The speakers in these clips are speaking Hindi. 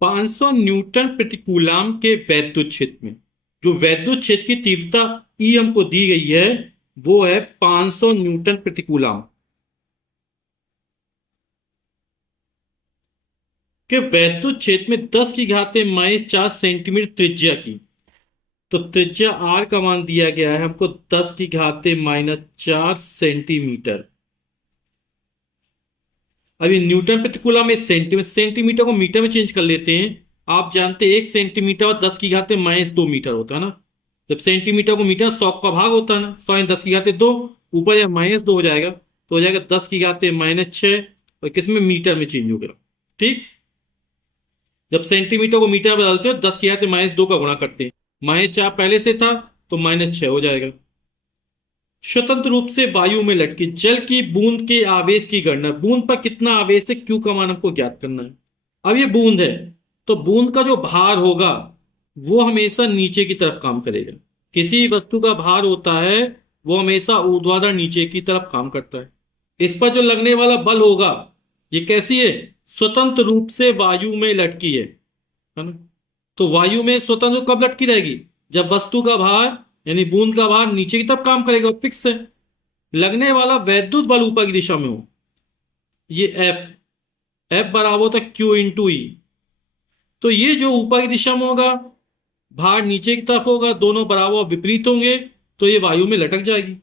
500 न्यूटन प्रतिकूलाम के वैद्युत क्षेत्र में जो वैद्युत क्षेत्र की तीव्रता ई हमको दी गई है वो है 500 न्यूटन प्रतिकूलाम के वैद्युत क्षेत्र में 10 की घात -4 सेंटीमीटर त्रिज्या की। तो त्रिज्या आर का मान दिया गया है हमको 10 की घात -4 सेंटीमीटर। अभी न्यूटन प्रतिकूला में सेंटीमीटर सेंटीमीटर को मीटर में चेंज कर लेते हैं। आप जानते हैं 1 सेंटीमीटर और 10 की घात -2 मीटर होता है ना। जब सेंटीमीटर को मीटर 100 का भाग होता है ना, 100 × 10 की घात 2, ऊपर जब -2 हो जाएगा तो हो जाएगा 10 की घात -6 और किसमें मीटर में चेंज हो गया। ठीक। जब सेंटीमीटर को मीटर में बदलते हो 10 की घात -2 का गुणा करते हैं, -4 पहले से था तो -6 हो जाएगा। स्वतंत्र रूप से वायु में लटकी जल की बूंद के आवेश की गणना। बूंद पर कितना आवेश है, क्यू का मान हमको ज्ञात करना है। अब ये बूंद है तो बूंद का जो भार होगा वो हमेशा नीचे की तरफ काम करेगा। किसी वस्तु का भार होता है वो हमेशा ऊर्ध्वाधर नीचे की तरफ काम करता है। इस पर जो लगने वाला बल होगा ये कैसी है, स्वतंत्र रूप से वायु में लटकी है ना। तो वायु में स्वतंत्र कब लटकी रहेगी, जब वस्तु का भार यानी बूंद का भार नीचे की तरफ काम करेगा, फिक्स है। लगने वाला वैद्युत बल ऊपर की दिशा में हो, ये एफ एफ बराबर होता है क्यू इंटू ई। तो ये जो ऊपर की दिशा में होगा, भार नीचे की तरफ होगा, दोनों बराबर और विपरीत होंगे, तो ये वायु में लटक जाएगी।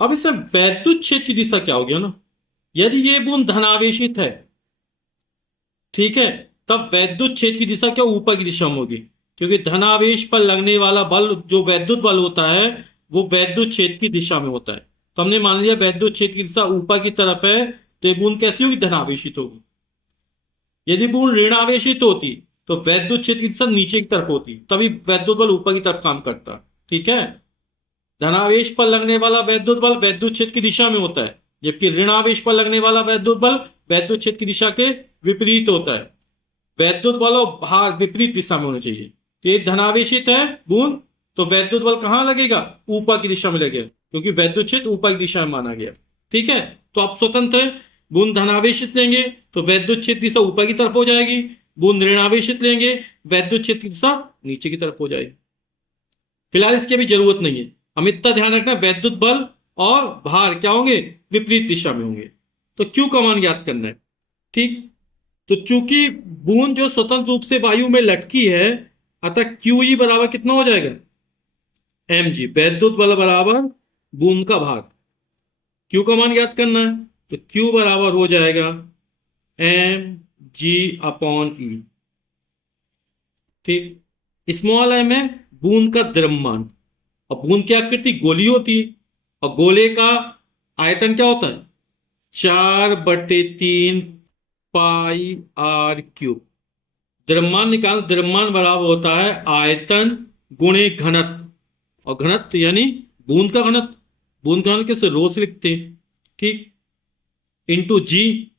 अब इससे वैद्युत क्षेत्र की दिशा क्या हो गया ना, यदि ये बूंद धनावेशित है, ठीक है, तब वैद्युत क्षेत्र की दिशा क्या ऊपर की दिशा में होगी, क्योंकि धनावेश पर लगने वाला बल जो वैद्युत बल होता है वो वैद्युत क्षेत्र की दिशा में होता है। तो हमने मान लिया वैद्युत क्षेत्र की दिशा ऊपर की तरफ है, तो ये बूंद कैसी होगी, धनावेशित होगी। यदि बूंद ऋणावेशित होती तो वैद्युत क्षेत्र की दिशा नीचे की तरफ होती, तभी वैद्युत बल ऊपर की तरफ काम करता। ठीक है। धनावेश पर लगने वाला वैद्युत बल वैद्युत क्षेत्र की दिशा में होता है, जबकि ऋणावेश पर लगने वाला वैद्युत बल वैद्युत क्षेत्र की दिशा के विपरीत होता है। वैद्युत बल और भार विपरीत दिशा में होने चाहिए। तो एक धनावेशित है बूंद, तो वैद्युत बल कहां लगेगा, ऊपर की दिशा में लगेगा, क्योंकि वैद्युत क्षेत्र ऊपर की दिशा में माना गया। ठीक है। तो आप स्वतंत्र है, बूंद धनावेशित लेंगे तो वैद्युत क्षेत्र दिशा ऊपर की तरफ हो जाएगी, बूंद ऋणावेशित लेंगे वैद्युत क्षेत्र की दिशा नीचे की तरफ हो जाएगी। फिलहाल इसकी अभी जरूरत नहीं है, हम इतना ध्यान रखना वैद्युत बल और भार क्या होंगे, विपरीत दिशा में होंगे। तो क्यू का मान ज्ञात करना है। ठीक। तो चूंकि बूंद जो स्वतंत्र रूप से वायु में लटकी है, अतः क्यू ई बराबर कितना हो जाएगा, एम जी, वैद्युत बल बराबर बूंद का भार। क्यू का मान ज्ञात करना है, तो क्यू बराबर हो जाएगा एम जी अपॉन ई। ठीक। स्मॉल एम है बूंद का द्रव्यमान, और बूंद की आकृति गोली होती है, और गोले का आयतन क्या होता है, 4/3 पाई आर क्यूब। द्रव्यमान निकाल, द्रव्यमान बराबर होता है आयतन गुणे घनत्व, और घनत्व यानी बूंद का घनत्व, बूंद का घनत्व कैसे, रो से लिखते हैं। ठीक। इंटू जी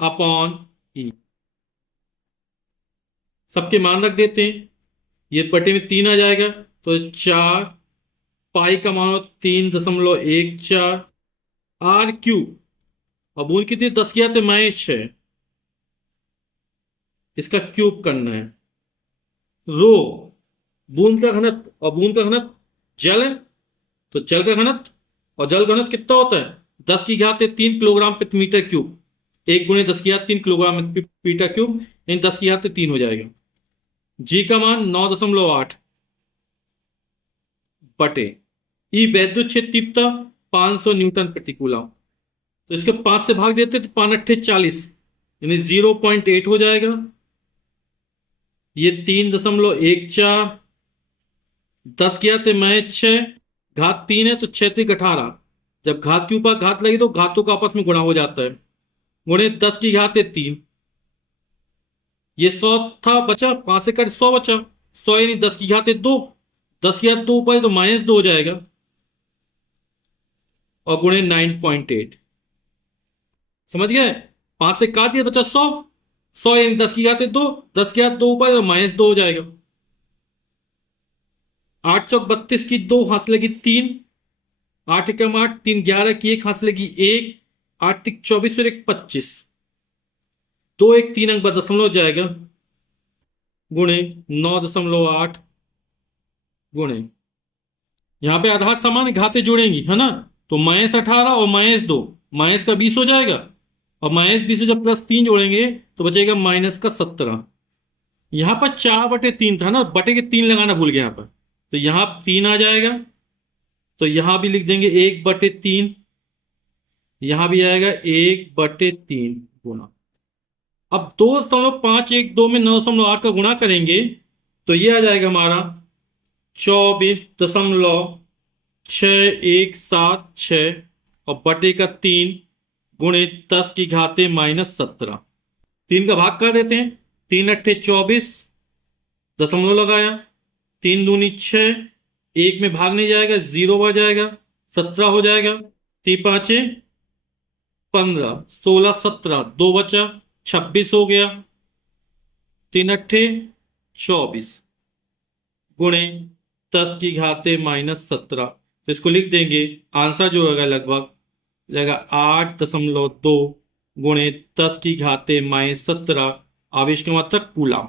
अपॉन ई। सबके मान रख देते हैं, ये बटे में 3 आ जाएगा, तो 4 पाई का मान 3.14 आर क्यूब, और बूंद कितनी, 10 की आते -6, इसका क्यूब करना है। रो बूंद का घनत्व, और बूंद का घनत्व जल है, तो जल का घनत्व, और जल का घनत्व कितना होता है, 10 की घात 3 किलोग्राम प्रति मीटर क्यूब, 1 × 10 की घात 3 किलोग्राम मीटर क्यूब, यानी 10 की घात 3 हो जाएगा। जी का मान 9.8 बटे ई वैद्युत क्षेत्र तीव्रता 500 न्यूटन प्रतिकूलम। तो इसके 5 से भाग देते तो 5×8 = 40, यानी 0.8 हो जाएगा। ये 3.14, 10 की आते -6, घात 3 है तो 6×3 = 18। जब घात के ऊपर घात लगी तो घातों का आपस में गुणा हो जाता है, गुणे 10 की घात 3। ये 100 था, बचा 5 से कट 100 बचा, 100 यानी 10 की घात 2, 10 की घात 2 ऊपर है तो -2 हो जाएगा, और गुणे 9.8। समझ गए, 5 से काट दिया बचा 100, 100 यानी 10 की घात 2, 10 की घात 2 ऊपर है तो -2 हो जाएगा। 8 चौक 32 की 2 हाथ लगी 3, 8 एकम 8, 3 11 की 1 हाथ लगी 1, 8 तिक 24 और 1 25। दो एक तीन अंक बाद दशमलव जाएगा, गुणे 9.8 गुणे, यहाँ पे आधार समान है, घातें जुड़ेंगी है ना, तो -18 और -2, माइनस का 20 हो जाएगा, और -20 में जब +3 जोड़ेंगे तो बचेगा -17। यहाँ पर 4/3 था ना, बटे के 3 लगाना भूल गया यहाँ पर, तो यहाँ 3 आ जाएगा, तो यहाँ भी लिख देंगे 1/3, यहाँ भी आएगा 1/3 गुना। अब 2.512 में 9.8 का गुणा करेंगे तो ये आ जाएगा हमारा 24.6176, और बटे का 3 गुणे 10 की घाते -17। 3 का भाग कर देते हैं, 3 अट्ठे 24, दशमलव लगाया, 3 दूनी 6, एक में भाग नहीं जाएगा, 0 बच जाएगा, 17 हो जाएगा, 3 पाँचे 15, 16 17, 2 बचा, 26 हो गया, 3 अट्ठे 24 गुणे 10 की घाते -17। तो इसको लिख देंगे, आंसर जो होगा लगभग जाएगा 8.2 गुणे 10 की घाते -17 आवेश की मात्रक कूलम।